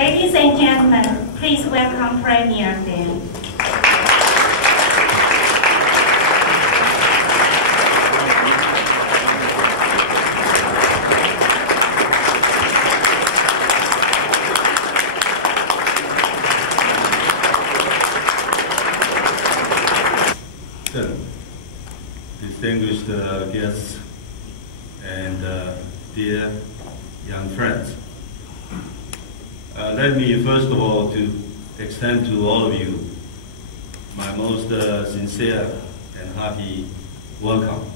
Ladies and gentlemen, please welcome Premier Dan. Distinguished guests and dear young friends. Let me first of all to extend to all of you my most sincere and hearty welcome.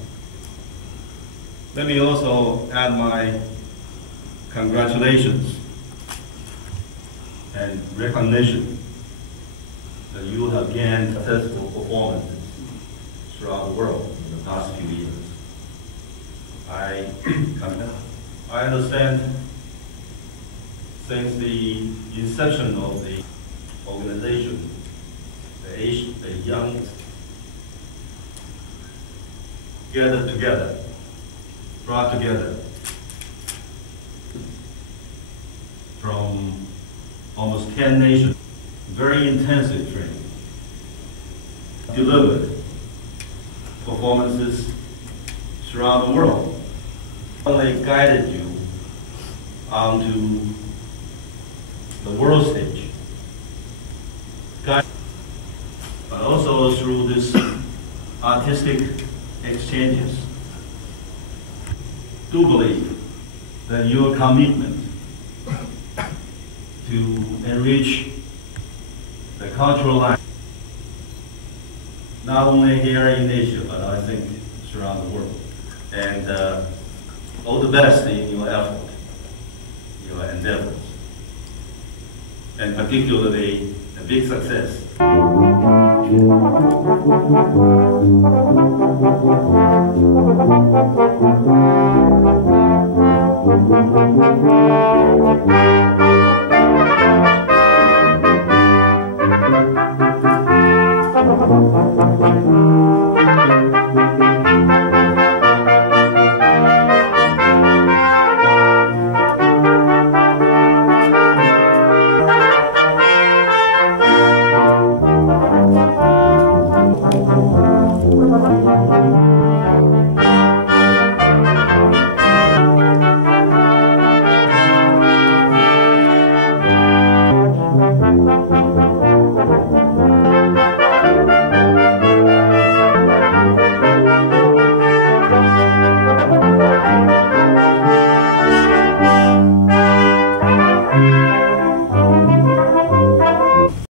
Let me also add my congratulations and recognition that you have gained successful performances throughout the world in the past few years. I understand since the inception of the organization, the young gathered together, brought together from almost 10 nations, very intensive training, delivered performances throughout the world. Only guided you onto the world stage, but also through this artistic exchanges. Do believe that your commitment to enrich the cultural life, not only here in Asia, but I think throughout the world. And all the best in your effort, your endeavors, and particularly a big success.